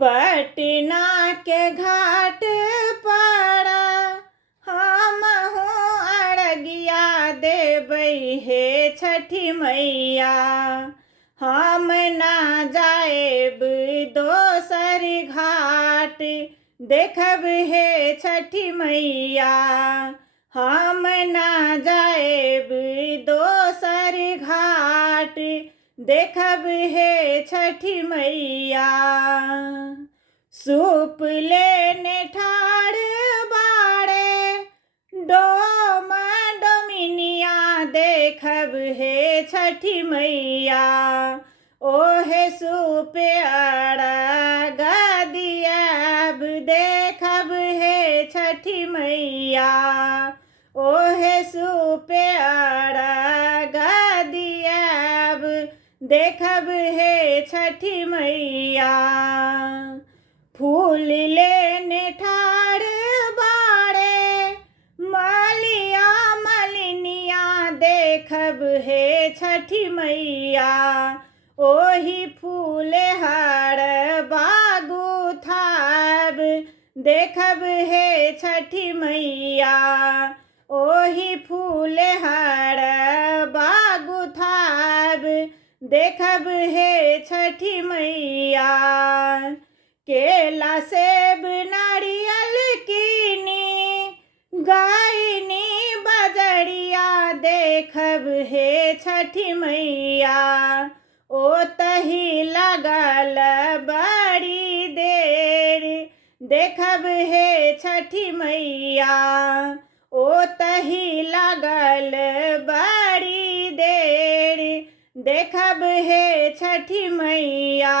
पटना के घाट पर हमहु अरगिया देबै हे छठी मैया। हम ना जाएब दोसर घाट देखब हे छठी मैया। हम ना जाएब दोसर घाट देखब हे छठी मैया। सूप लेने ठाड़ बाड़े डोम डोमिनिया देखब हे छठी मैया। ओहे सूप अरग दियब देखब हे छठी मैया। ओहे सूप अरग दियब देखब हे छठी मैया। फूल लेने ठाड़ बाड़े मालिया मलिनिया देखब हे छठी मैया। ओही फूल हर बागु थाब देखब हे छठी मैया। ओही फूल हर बागु थाब देखब हे छठी मैया। केला सेब नारियल कीनी गायनी बजरिया देखब हे छठी मैया। ओतही लगल बड़ी देर देखब हे छठी मैया। ओतही लगल बड़ी देर देखब हे छठी मैया।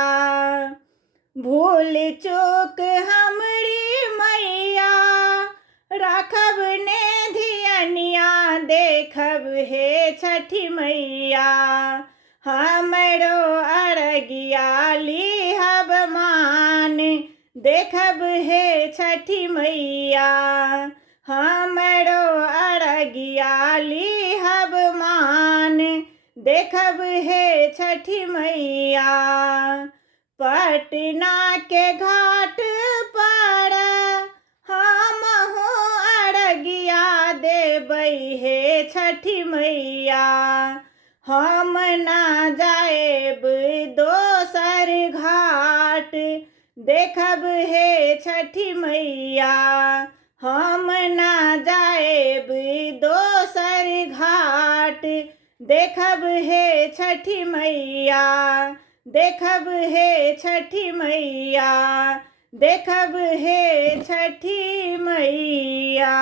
भूल चूक हमरी मैया राखब ने धियनिया देखब हे छठी मैया। हमरो अरगिया लिहब मान देखब हे छठी मैया। हमरो अरगिया लिहब मान देखब हे छठी मैया। पटना के घाट पर हमहु अरगिया देबै हे छठी मैया। हम ना जाएब दोसर घाट देखब हे छठी मैया। हम ना जाएब दोसर घाट देखब हे छठी मैया। देखब हे छठी मैया। देखब हे छठी मैया।